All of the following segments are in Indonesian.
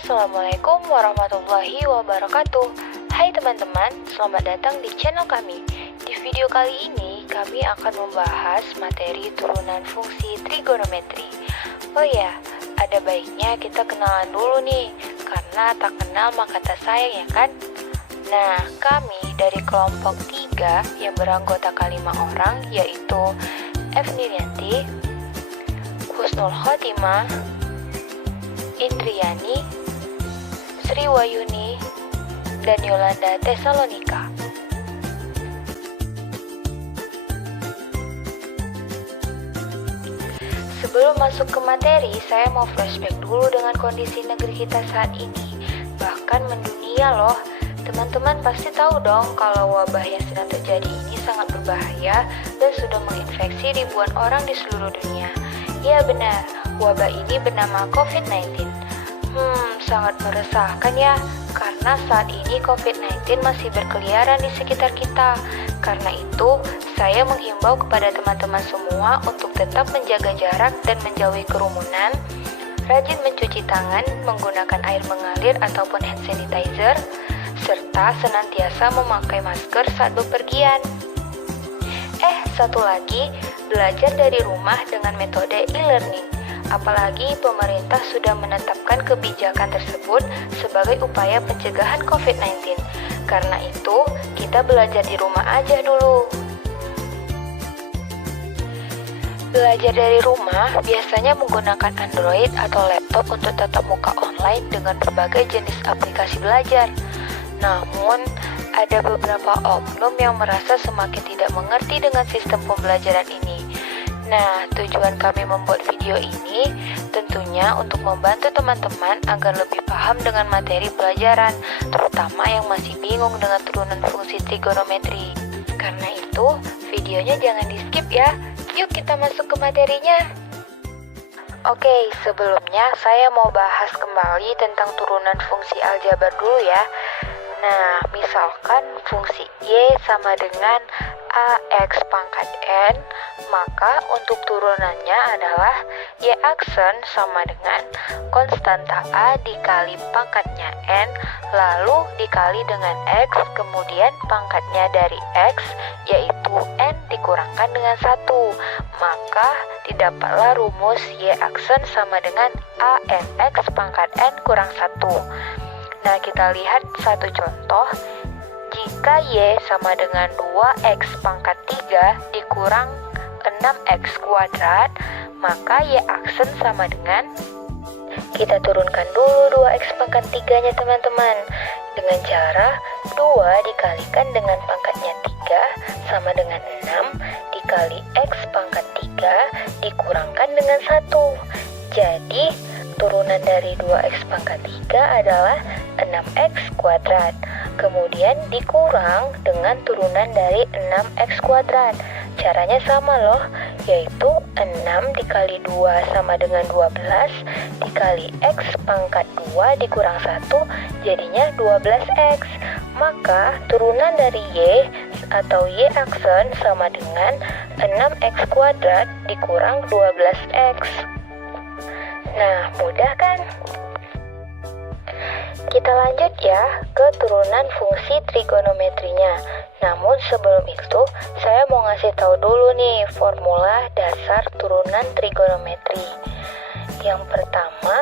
Assalamualaikum warahmatullahi wabarakatuh. Hai teman-teman, selamat datang di channel kami. Di video kali ini, kami akan membahas materi turunan fungsi trigonometri. Oh ya, ada baiknya kita kenalan dulu nih, karena tak kenal maka tak sayang ya kan? Nah, kami dari kelompok 3 yang beranggotakan 5 orang, yaitu F. Niryanti, Husnul Khotimah, Indriani, Sri Wayuni, dan Yolanda Tesalonika. Sebelum masuk ke materi, saya mau flashback dulu dengan kondisi negeri kita saat ini. Bahkan mendunia loh. Teman-teman pasti tahu dong kalau wabah yang sedang terjadi ini sangat berbahaya dan sudah menginfeksi ribuan orang di seluruh dunia. Ya benar, wabah ini bernama COVID-19. Sangat meresahkan ya, karena saat ini COVID-19 masih berkeliaran di sekitar kita. Karena itu, saya menghimbau kepada teman-teman semua untuk tetap menjaga jarak dan menjauhi kerumunan, rajin mencuci tangan menggunakan air mengalir ataupun hand sanitizer, serta senantiasa memakai masker saat bepergian. Satu lagi, belajar dari rumah dengan metode e-learning. Apalagi pemerintah sudah menetapkan kebijakan tersebut sebagai upaya pencegahan COVID-19. Karena itu, kita belajar di rumah aja dulu. Belajar dari rumah biasanya menggunakan Android atau laptop untuk tatap muka online dengan berbagai jenis aplikasi belajar. Namun, ada beberapa oknum yang merasa semakin tidak mengerti dengan sistem pembelajaran ini. Nah, tujuan kami membuat video ini tentunya untuk membantu teman-teman agar lebih paham dengan materi pelajaran, terutama yang masih bingung dengan turunan fungsi trigonometri. Karena itu, videonya jangan di-skip ya. Yuk kita masuk ke materinya. Oke, sebelumnya saya mau bahas kembali tentang turunan fungsi aljabar dulu ya. Nah, misalkan fungsi Y sama dengan AX pangkat N, maka untuk turunannya adalah Y aksen sama dengan konstanta A dikali pangkatnya N, lalu dikali dengan X, kemudian pangkatnya dari X, yaitu N dikurangkan dengan 1. Maka didapatlah rumus Y aksen sama dengan ANX pangkat N kurang 1. Nah, kita lihat satu contoh. Jika Y sama dengan 2X pangkat 3 dikurang 6X kuadrat, maka Y aksen sama dengan, kita turunkan dulu 2X pangkat 3-nya teman-teman. Dengan cara 2 dikalikan dengan pangkatnya 3 sama dengan 6 dikali X pangkat 3 dikurangkan dengan 1. Jadi, turunan dari 2X pangkat 3 adalah 6X kuadrat. Kemudian dikurang dengan turunan dari 6X kuadrat. Caranya sama loh, yaitu 6 dikali 2 sama dengan 12 dikali X pangkat 2 dikurang 1 jadinya 12X. Maka turunan dari Y atau Y aksen sama dengan 6X kuadrat dikurang 12X. Nah, mudah kan? Kita lanjut ya ke turunan fungsi trigonometrinya. Namun sebelum itu, saya mau ngasih tahu dulu nih formula dasar turunan trigonometri. Yang pertama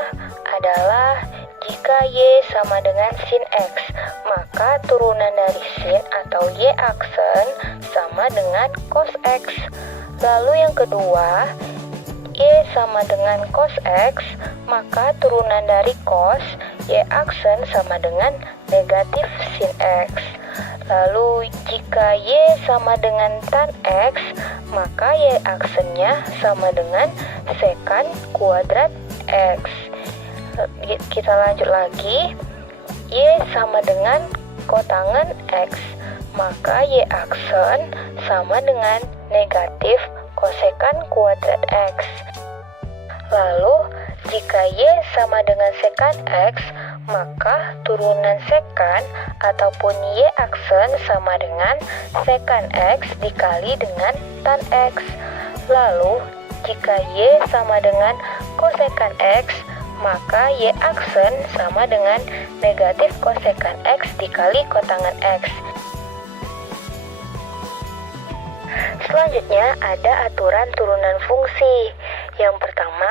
adalah jika Y sama dengan sin X, maka turunan dari sin atau Y aksen sama dengan cos X. Lalu yang kedua, Y sama dengan cos X, maka turunan dari cos Y aksen sama dengan negatif sin X. Lalu jika Y sama dengan tan X, maka Y aksennya sama dengan sekan kuadrat X. Kita lanjut lagi. Y sama dengan kotangen X, maka Y aksen sama dengan negatif kosekan kuadrat X. Lalu, jika Y sama dengan sekan X, maka turunan sekan ataupun Y aksen sama dengan sekan X dikali dengan tan X. Lalu, jika Y sama dengan kosekan X, maka Y aksen sama dengan negatif kosekan X dikali kotangan X. Selanjutnya ada aturan turunan fungsi. Yang pertama,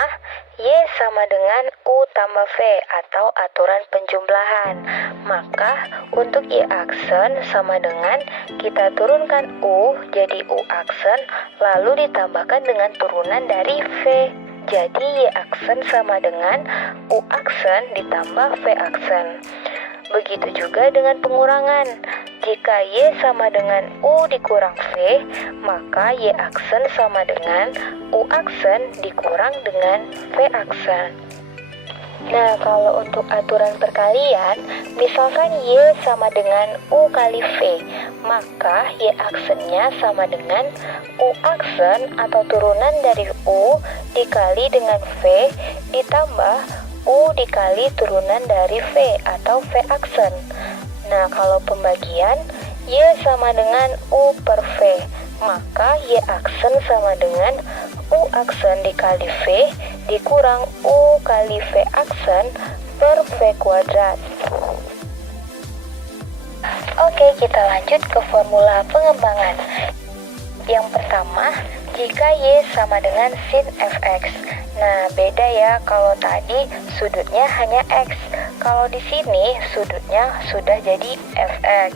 Y sama dengan U tambah V atau aturan penjumlahan. Maka untuk Y aksen sama dengan kita turunkan U jadi U aksen lalu ditambahkan dengan turunan dari V. Jadi Y aksen sama dengan U aksen ditambah V aksen. Begitu juga dengan pengurangan. Jika Y sama dengan U dikurang V, maka Y aksen sama dengan U aksen dikurang dengan V aksen. Nah, kalau untuk aturan perkalian, misalkan Y sama dengan U kali V, maka Y aksennya sama dengan U aksen atau turunan dari U dikali dengan V ditambah U dikali turunan dari V atau V aksen. Nah, kalau pembagian Y sama dengan U per V, maka Y aksen sama dengan U aksen dikali V dikurang U kali V aksen per V kuadrat. Oke, kita lanjut ke formula pengembangan. Yang pertama, jika Y sama dengan sin fx. Nah, beda ya, kalau tadi sudutnya hanya X. Kalau di sini sudutnya sudah jadi fx.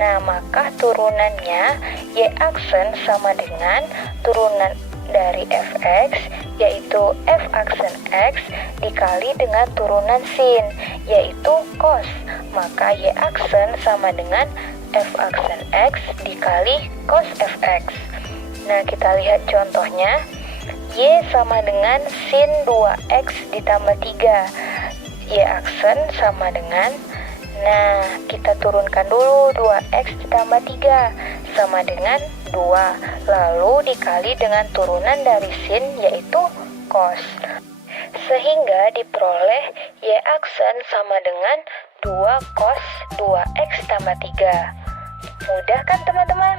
Nah, maka turunannya Y aksen sama dengan turunan dari fx, yaitu f aksen X dikali dengan turunan sin, yaitu cos. Maka Y aksen sama dengan f aksen X dikali cos fx. Nah, kita lihat contohnya. Y sama dengan sin 2X ditambah 3. Y aksen sama dengan, nah kita turunkan dulu 2X ditambah 3 sama dengan 2. Lalu dikali dengan turunan dari sin yaitu cos. Sehingga diperoleh Y aksen sama dengan 2 cos 2X tambah 3. Mudah kan teman-teman?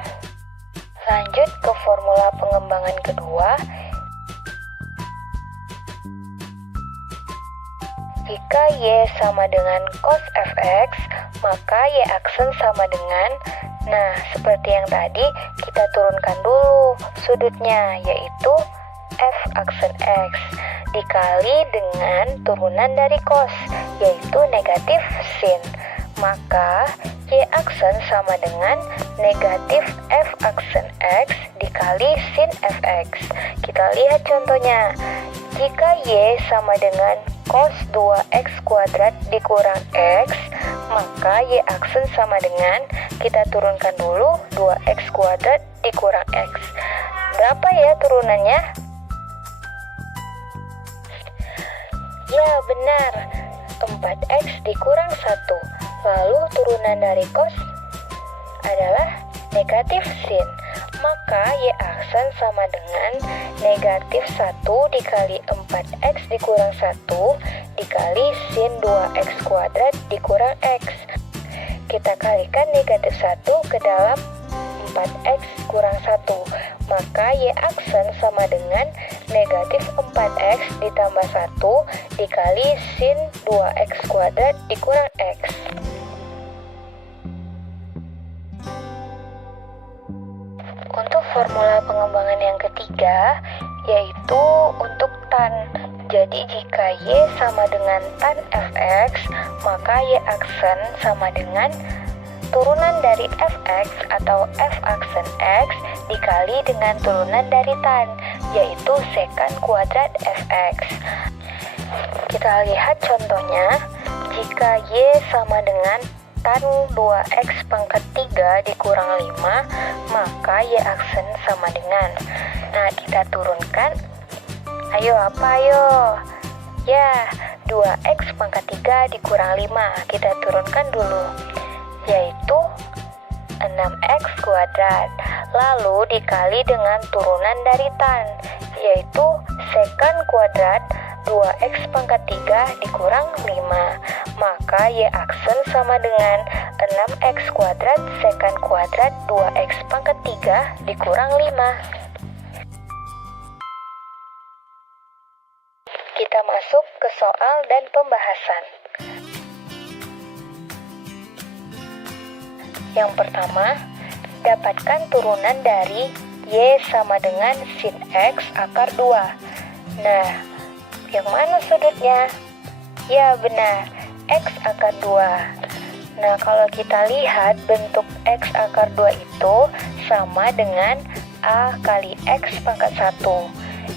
Lanjut ke formula pengembangan kedua. Jika Y sama dengan cos fx, maka Y aksen sama dengan, nah seperti yang tadi kita turunkan dulu sudutnya, yaitu f aksen X dikali dengan turunan dari cos, yaitu negatif sin. Maka Y aksen sama dengan negatif f aksen X dikali sin fx. Kita lihat contohnya. Jika Y sama dengan cos 2X kuadrat dikurang X, maka Y aksen sama dengan, kita turunkan dulu 2X kuadrat dikurang X. Berapa ya turunannya? Ya benar, 4X dikurang 1. Lalu turunan dari cos adalah negatif sin. Maka Y aksen sama dengan negatif 1 dikali 4X dikurang 1 dikali sin 2X kuadrat dikurang X. Kita kalikan negatif 1 ke dalam 4X kurang 1. Maka Y aksen sama dengan negatif 4X ditambah 1 dikali sin 2X kuadrat dikurang X. Untuk formula pengembangan yang ketiga, yaitu untuk tan. Jadi jika Y sama dengan tan fx, maka Y aksen sama dengan turunan dari fx atau f aksen X dikali dengan turunan dari tan, yaitu sekan kuadrat fx. Kita lihat contohnya. Jika Y sama dengan tan 2X pangkat 3 dikurang 5, maka Y aksen sama dengan, nah kita turunkan. Ayo apa ayo? Ya, 2X pangkat 3 dikurang 5, kita turunkan dulu, yaitu 6X kuadrat. Lalu dikali dengan turunan dari tan, yaitu sekan kuadrat 2X pangkat 3 dikurang 5. Maka Y aksen sama dengan 6X kuadrat sekan kuadrat 2X pangkat 3 dikurang 5. Kita masuk masuk ke soal dan pembahasan. Yang pertama, dapatkan turunan dari Y sama dengan sin X akar 2. Nah, yang mana sudutnya? Ya benar, X akar 2. Nah, kalau kita lihat bentuk X akar 2 itu sama dengan A kali X pangkat 1.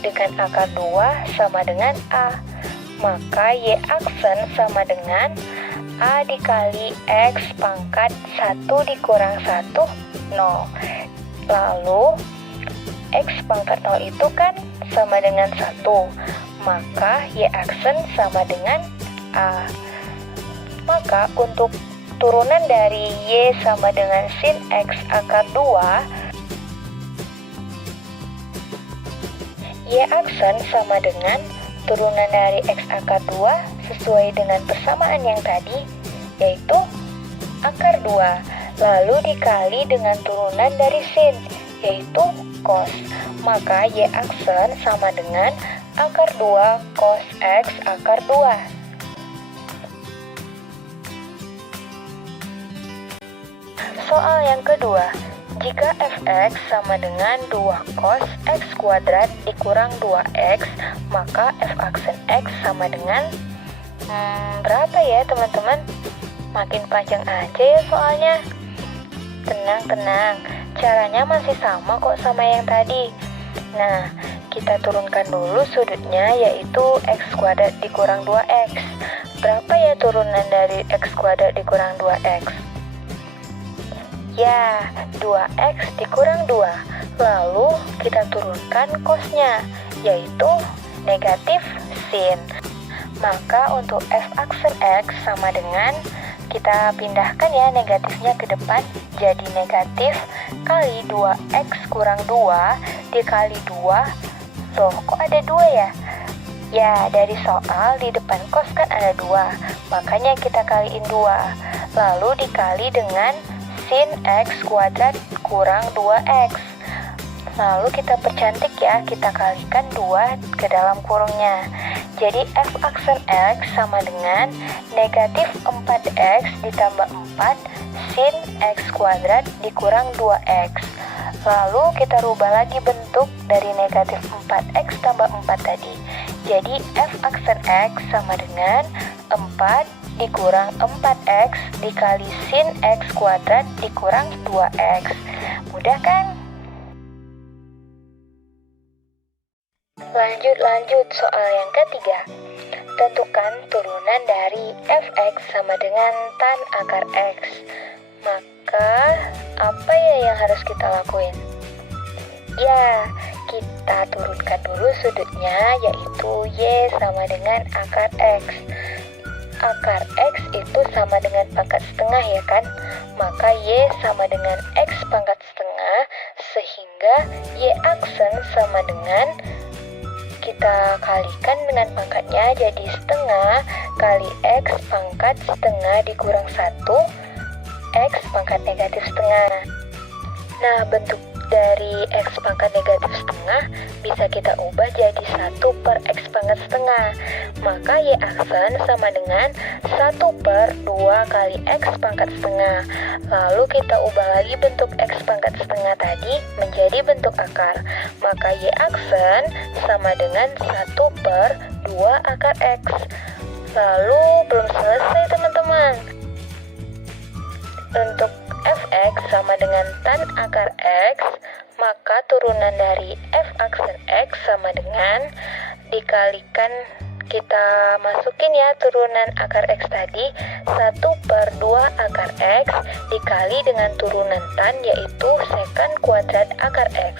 Dengan akar 2 sama dengan A. Maka Y aksen sama dengan A dikali X pangkat 1 dikurang 1, 0. Lalu, X pangkat 0 itu kan sama dengan 1. Maka Y aksen sama dengan A. Maka untuk turunan dari Y sama dengan sin X akar 2, Y aksen sama dengan turunan dari X akar 2 sesuai dengan persamaan yang tadi, yaitu akar 2. Lalu dikali dengan turunan dari sin, yaitu cos. Maka Y aksen sama dengan akar 2 cos X akar 2. Soal yang kedua, jika fx sama dengan 2 cos x kuadrat dikurang 2x, maka f aksen x sama dengan berapa ya teman-teman? Makin panjang aja ya soalnya. Tenang, caranya masih sama kok sama yang tadi. Nah, kita turunkan dulu sudutnya, yaitu x kuadrat dikurang 2x. Berapa ya turunan dari x kuadrat dikurang 2x? Ya, 2x dikurang 2. Lalu kita turunkan cosnya, yaitu negatif sin. Maka untuk f aksen x sama dengan, kita pindahkan ya negatifnya ke depan, jadi negatif kali 2x kurang 2 dikali 2. Loh, kok ada 2 ya? Ya, dari soal di depan cos kan ada 2, makanya kita kaliin 2. Lalu dikali dengan sin x kuadrat kurang 2x. Lalu kita percantik ya, kita kalikan 2 ke dalam kurungnya. Jadi f aksen x sama dengan negatif 4x ditambah 4 sin x kuadrat dikurang 2x. Lalu kita rubah lagi bentuk dari negatif 4x tambah 4 tadi. Jadi f aksen x sama dengan 4 dikurang 4x dikali sin x kuadrat dikurang 2x. Mudah kan? Lanjut soal yang ketiga. Tentukan turunan dari fx sama dengan tan akar x. Maka apa ya yang harus kita lakuin? Ya, kita turunkan dulu sudutnya, yaitu y sama dengan akar x. Akar x itu sama dengan pangkat setengah ya kan? Maka y sama dengan x pangkat setengah, sehingga y aksen sama dengan, kita kalikan dengan pangkatnya, jadi setengah kali x pangkat setengah dikurang 1 x pangkat negatif setengah. Nah, bentuk dari x pangkat negatif setengah bisa kita ubah jadi 1 per x pangkat setengah. Maka y aksen sama dengan 1 per 2 kali x pangkat setengah. Lalu kita ubah lagi bentuk x pangkat setengah tadi menjadi bentuk akar. Maka y aksen sama dengan 1 per 2 akar x. Lalu belum selesai teman-teman. Untuk fx sama dengan tan akar x, maka turunan dari f aksen x sama dengan, dikalikan, kita masukin ya turunan akar x tadi, 1 per 2 akar x dikali dengan turunan tan, yaitu sekant kuadrat akar x.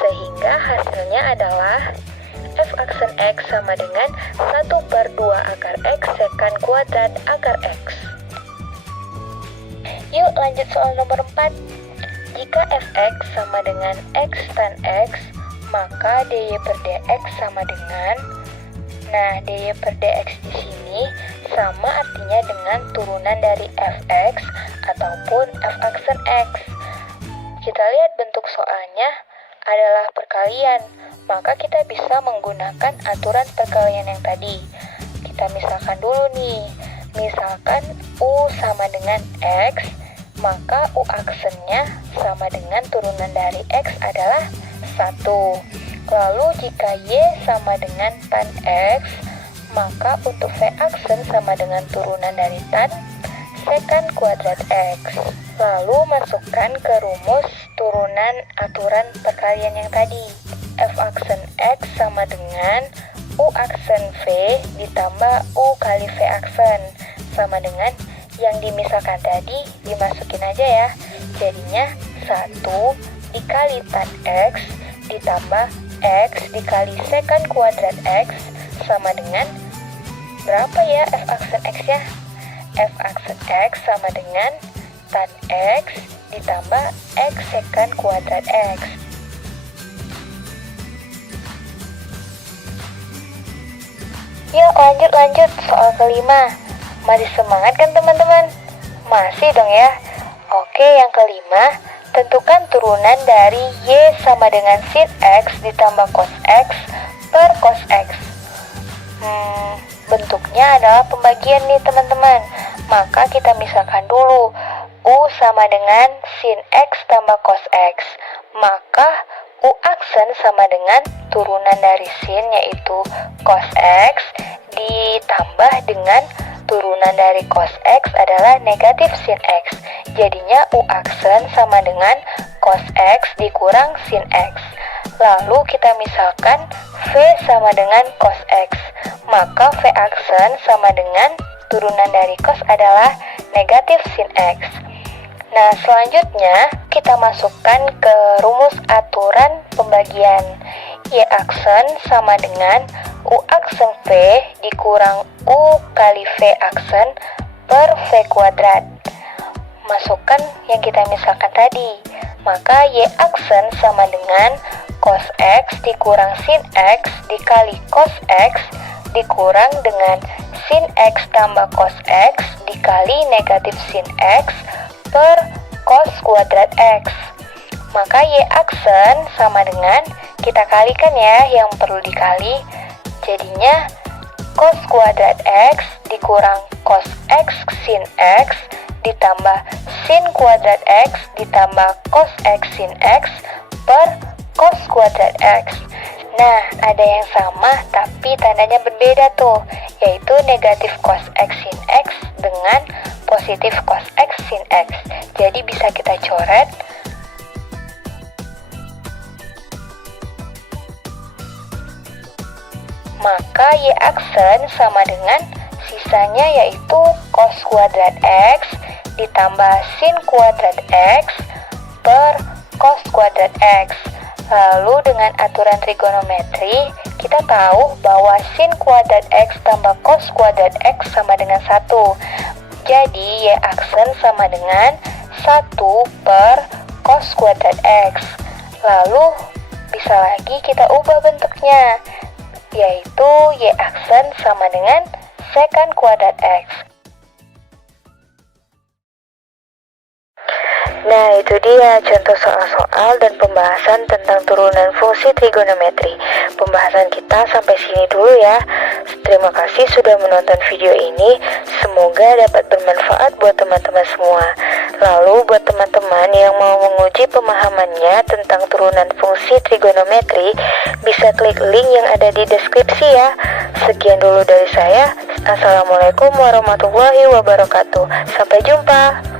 Sehingga hasilnya adalah f aksen x sama dengan 1 per 2 akar x sekant kuadrat akar x. Yuk lanjut soal nomor 4. Jika fx sama dengan x tan x, maka dy per dx sama dengan, nah dy per dx di sini sama artinya dengan turunan dari fx ataupun f aksen x. Kita lihat bentuk soalnya, adalah perkalian, maka kita bisa menggunakan aturan perkalian yang tadi. Kita misalkan dulu nih, misalkan U sama dengan X, maka U aksennya sama dengan turunan dari X adalah 1. Lalu jika Y sama dengan tan X, maka untuk V aksen sama dengan turunan dari tan sekant kuadrat X. Lalu masukkan ke rumus turunan aturan perkalian yang tadi. F aksen X sama dengan U aksen V ditambah U kali V aksen sama dengan yang dimisalkan tadi, dimasukin aja ya. Jadinya 1 dikali tan X ditambah X dikali sekant kuadrat X sama dengan berapa ya F aksen X-nya? F aksen X sama dengan tan X ditambah X sekant kuadrat X. Yuk lanjut soal kelima. Masih semangat kan teman-teman? Masih dong ya. Oke, yang kelima, tentukan turunan dari Y sama dengan sin X ditambah cos X per cos X. Bentuknya adalah pembagian nih teman-teman. Maka kita misalkan dulu U sama dengan sin X tambah cos X. Maka U aksen sama dengan turunan dari sin yaitu cos X ditambah dengan turunan dari cos X adalah negatif sin X. Jadinya U aksen sama dengan cos X dikurang sin X. Lalu kita misalkan V sama dengan cos X. Maka V aksen sama dengan turunan dari cos adalah negatif sin X. Nah, selanjutnya kita masukkan ke rumus aturan pembagian. Y aksen sama dengan U aksen V dikurang U kali V aksen per V kuadrat. Masukkan yang kita misalkan tadi. Maka Y aksen sama dengan cos X dikurang sin X dikali cos X dikurang dengan sin X tambah cos X dikali negatif sin X per cos kuadrat X. Maka Y aksen sama dengan, kita kalikan ya yang perlu dikali. Jadinya cos kuadrat X dikurang cos X sin X ditambah sin kuadrat X ditambah cos X sin X per cos kuadrat X. Nah, ada yang sama tapi tandanya berbeda tuh, yaitu negatif cos X sin X dengan positif cos X sin X. Jadi bisa kita coret. Maka Y aksen sama dengan sisanya yaitu cos kuadrat X ditambah sin kuadrat X per cos kuadrat X. Lalu dengan aturan trigonometri, kita tahu bahwa sin kuadrat X tambah cos kuadrat X sama dengan 1. Jadi Y aksen sama dengan 1 per cos kuadrat X. Lalu bisa lagi kita ubah bentuknya, yaitu Y aksen sama dengan sekant kuadrat X. Nah, itu dia contoh soal-soal dan pembahasan tentang turunan fungsi trigonometri. Pembahasan kita sampai sini dulu ya. Terima kasih sudah menonton video ini. Semoga dapat bermanfaat buat teman-teman semua. Lalu buat teman-teman yang mau menguji pemahamannya tentang turunan fungsi trigonometri, bisa klik link yang ada di deskripsi ya. Sekian dulu dari saya. Assalamualaikum warahmatullahi wabarakatuh. Sampai jumpa.